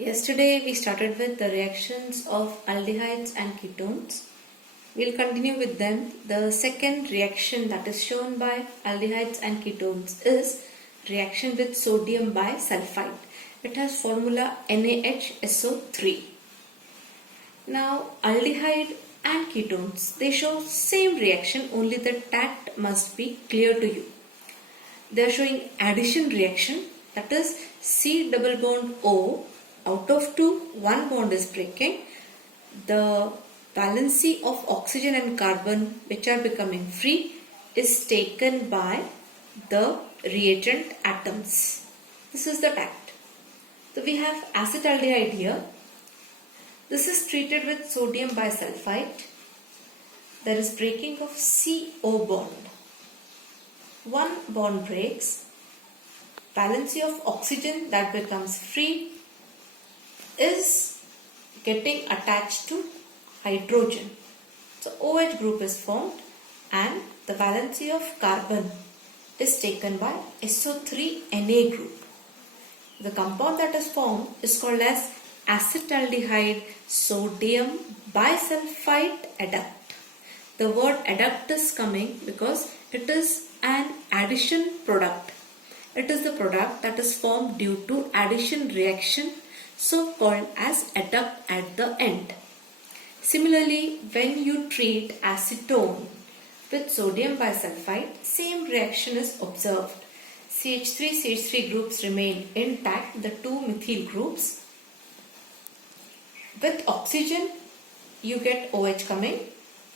Yesterday we started with the reactions of aldehydes and ketones. We'll continue with them. The second reaction that is shown by aldehydes and ketones is reaction with sodium bisulfite. It has formula NaHSO3. Now aldehyde and ketones, they show same reaction, only the tact must be clear to you. They are showing addition reaction, that is C double bond O. Out of 2, 1 bond is breaking. The valency of oxygen and carbon which are becoming free is taken by the reagent atoms. This is the tact. So we have acetaldehyde here. This is treated with sodium bisulfite. There is breaking of CO bond. 1 bond breaks. Valency of oxygen that becomes free is getting attached to hydrogen. So OH group is formed and the valency of carbon is taken by SO3 Na group. The compound that is formed is called as acetaldehyde sodium bisulfite adduct. The word adduct is coming because it is an addition product. It is the product that is formed due to addition reaction, so called as adduct at the end. Similarly, when you treat acetone with sodium bisulfite, same reaction is observed. CH3 groups remain intact, the 2 methyl groups. With oxygen, you get OH coming,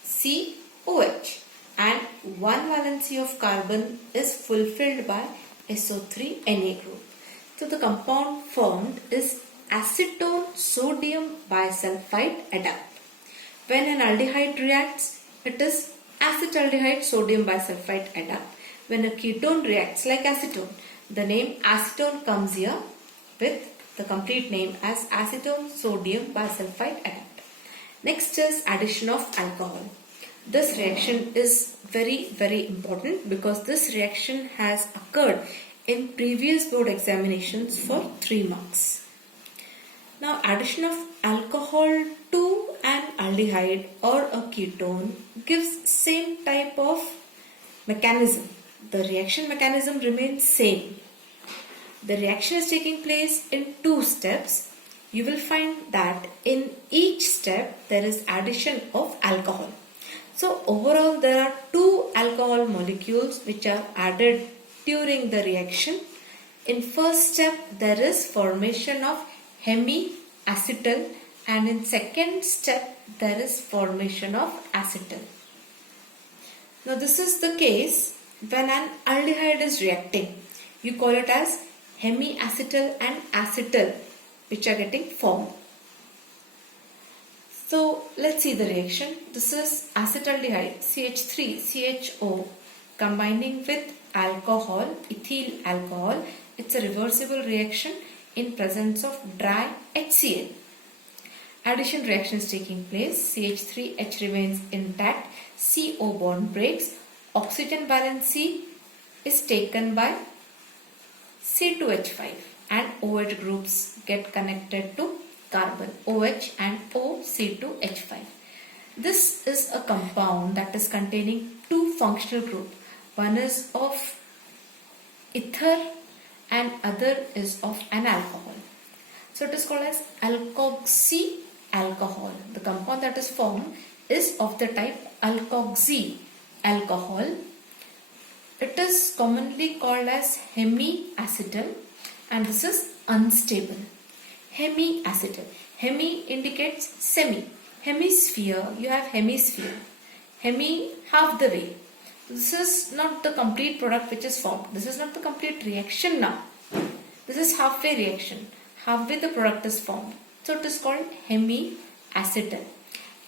COH, and 1 valency of carbon is fulfilled by SO3 Na group. So the compound formed is acetone sodium bisulfite adduct. When an aldehyde reacts, it is acetaldehyde sodium bisulfite adduct. When a ketone reacts like acetone, the name acetone comes here with the complete name as acetone sodium bisulfite adduct. Next is addition of alcohol. This reaction is very important because this reaction has occurred in previous board examinations for 3 marks. Now addition of alcohol to an aldehyde or a ketone gives same type of mechanism. The reaction mechanism remains same. The reaction is taking place in 2 steps. You will find that in each step there is addition of alcohol. So overall there are 2 alcohol molecules which are added during the reaction. In first step there is formation of hemiacetal and in second step there is formation of acetal. Now this is the case when an aldehyde is reacting. You call it as hemiacetal and acetal which are getting formed. So let's see the reaction. This is acetaldehyde CH3CHO combining with alcohol, ethyl alcohol. It's a reversible reaction in presence of dry HCl. Addition reaction is taking place. CH3H remains intact. CO bond breaks. Oxygen valency is taken by C2H5 and OH groups get connected to carbon, OH and O C2H5. This is a compound that is containing 2 functional groups. One is of ether and other is of an alcohol. So it is called as alkoxy alcohol. The compound that is formed is of the type alkoxy alcohol. It is commonly called as hemiacetal and this is unstable. Hemiacetal. Hemi indicates semi. Hemisphere, you have hemisphere. Hemi, half the way. This is not the complete product which is formed. This is not the complete reaction now. This is halfway reaction. Halfway the product is formed. So it is called hemiacetal.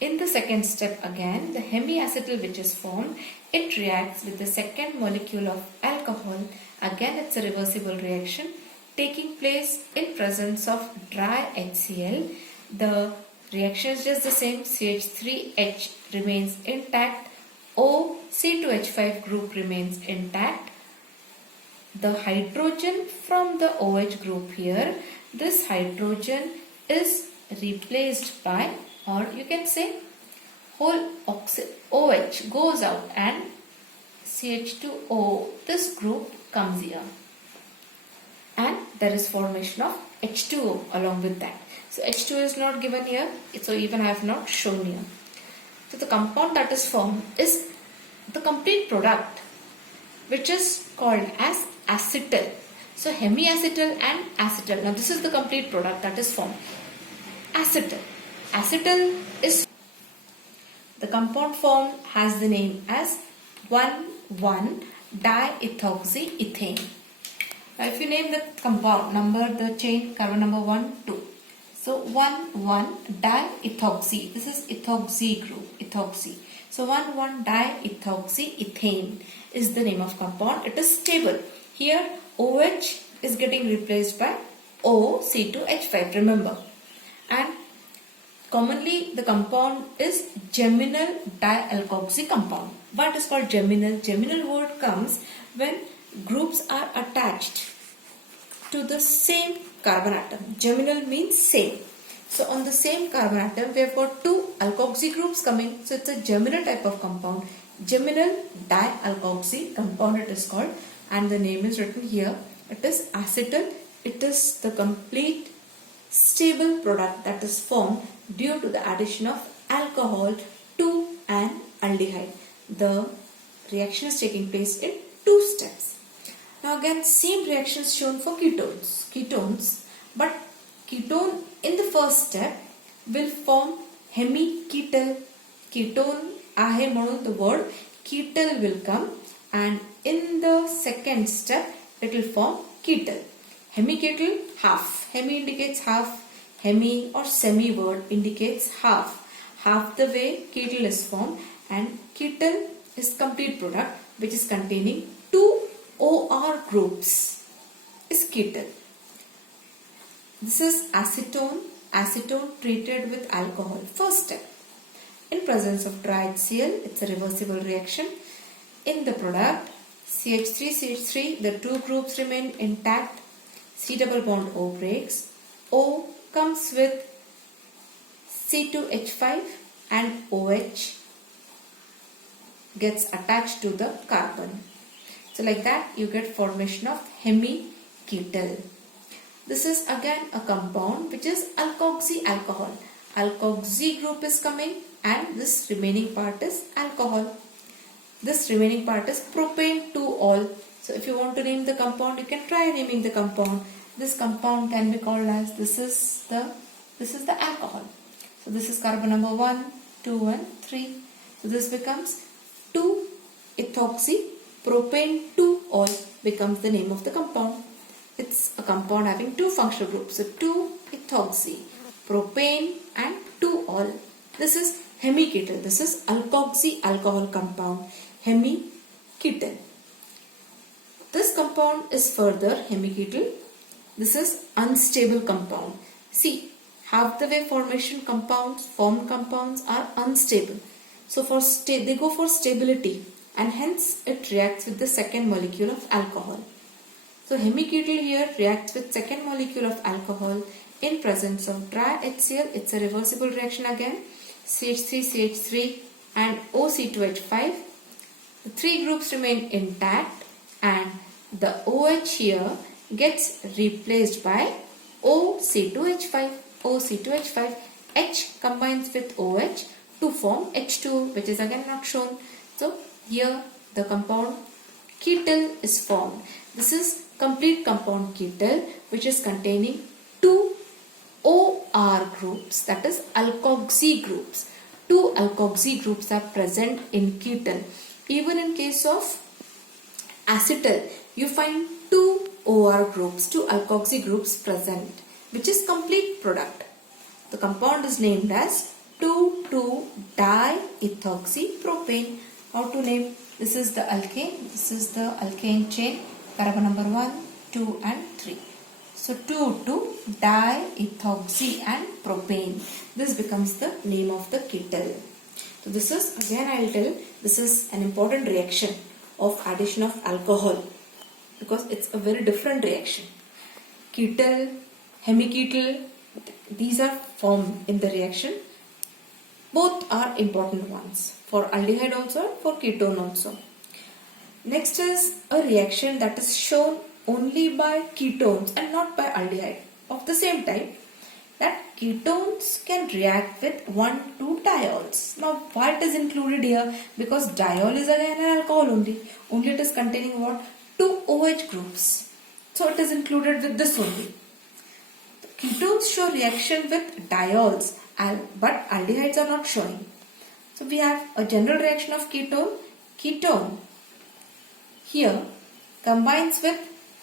In the second step again, the hemiacetal which is formed, it reacts with the second molecule of alcohol. Again it's a reversible reaction taking place in presence of dry HCl. The reaction is just the same. CH3H remains intact. O C2H5 group remains intact. The hydrogen from the OH group here this hydrogen is replaced by, or you can say whole OH goes out and CH2O, this group comes here. And there is formation of H2O along with that. So H2O is not given here, so even I have not shown here. So the compound that is formed is the complete product, which is called as acetal. So hemiacetal and acetal. Now this is the complete product that is formed. Acetal. Acetal is the compound formed has the name as 1,1-diethoxyethane. Now if you name the compound, number the chain, carbon number 1, 2. So 1,1-diethoxy. This is ethoxy group, ethoxy. So 1,1-diethoxyethane is the name of compound. It is stable. Here OH is getting replaced by OC2H5, remember. And commonly the compound is geminal dialkoxy compound. What is called geminal? Geminal word comes when groups are attached to the same carbon atom. Geminal means same. So on the same carbon atom we have got two alkoxy groups coming. So it's a geminal type of compound. Geminal dialkoxy compound it is called, and the name is written here. It is acetal. It is the complete stable product that is formed due to the addition of alcohol to an aldehyde. The reaction is taking place in 2 steps. Now again same reaction is shown for ketones, but ketone in the first step will form hemiketal. Ketone आहे म्हणून the word ketal will come, and in the second step it will form ketal. Hemiketal, half. Hemi indicates half. Hemi or semi word indicates half. Half the way ketal is formed, and ketal is complete product which is containing 2 OR groups is ketal. This is acetone treated with alcohol. First step. In presence of dry HCl, it's a reversible reaction. In the product, CH3, the 2 groups remain intact. C double bond O breaks. O comes with C2H5 and OH gets attached to the carbon. So like that you get formation of hemiketal. This is again a compound which is alkoxy alcohol. Alkoxy group is coming, and this remaining part is alcohol. This remaining part is propane 2-ol. So if you want to name the compound, you can try naming the compound. This compound can be called as this is the alcohol. So this is carbon number 1, 2 and 3. So this becomes 2-ethoxy propane 2-ol becomes the name of the compound. It's a compound having 2 functional groups. So 2-ethoxy propane and 2-ol. This is hemiketal. This is alkoxy alcohol compound, hemiketal. This compound is further hemiketal. This is unstable compound. See, half the way formation formed compounds are unstable. So they go for stability, and hence it reacts with the second molecule of alcohol. So hemiketal here reacts with second molecule of alcohol in presence of dry HCl. It's a reversible reaction again. CH3 and OC2H5. The 3 groups remain intact, and the OH here gets replaced by OC2H5. OC2H5. H combines with OH to form H2O, which is again not shown. So here the compound ketal is formed. This is complete compound ketal, which is containing 2 OR groups, that is alkoxy groups. 2 alkoxy groups are present in ketal. Even in case of acetal, you find 2 OR groups, 2 alkoxy groups present, which is complete product. The compound is named as 2,2-diethoxypropane. How to name? This is the alkane. This is the alkane chain. Carbon number 1, 2 and 3. So 2,2-diethoxy and propane. This becomes the name of the ketal. So this is, again I will tell, this is an important reaction of addition of alcohol, because it's a very different reaction. Ketal, hemiketal, these are formed in the reaction. Both are important ones for aldehyde also and for ketone also. Next is a reaction that is shown only by ketones and not by aldehyde of the same type, that ketones can react with 1,2 diols. Now why it is included here? Because diol is again an alcohol only. Only it is containing what? 2 OH groups. So it is included with this only. Ketones show reaction with diols but aldehydes are not showing. So we have a general reaction of ketone. Ketone here combines with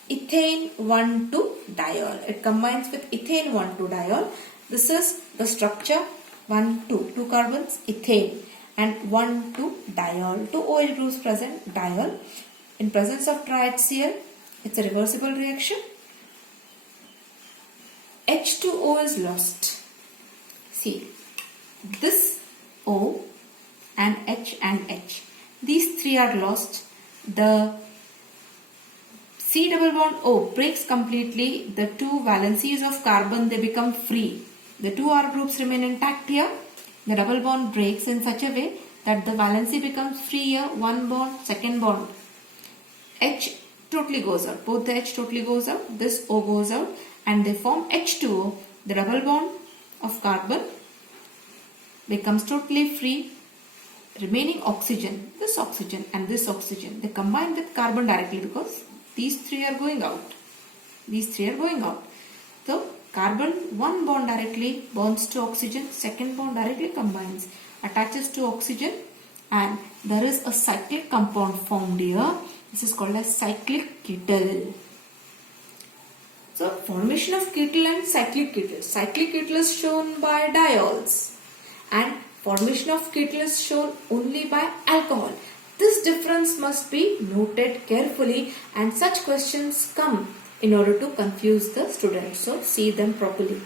ethane 1,2-diol. It combines with ethane 1,2-diol. This is the structure 1,2, 2 carbons, ethane, and 1,2-diol. 2 OH groups present, diol. In presence of tri-HCl, it's a reversible reaction. H2O is lost. See, this O and H, these three are lost. The C double bond O breaks completely. The 2 valencies of carbon, they become free. The 2 R groups remain intact here. The double bond breaks in such a way that the valency becomes free here. 1 bond, second bond. H totally goes out. Both the H totally goes out. This O goes out and they form H2O. The double bond of carbon becomes totally free. Remaining oxygen, this oxygen and this oxygen, they combine with carbon directly because these 3 are going out. These 3 are going out. So carbon, 1 bond directly bonds to oxygen, second bond directly combines, attaches to oxygen, and there is a cyclic compound formed here. This is called as cyclic ketal. So formation of ketal and cyclic ketal. Cyclic ketal is shown by diols and formation of ketal is shown only by alcohol. This difference must be noted carefully and such questions come in order to confuse the students. So see them properly.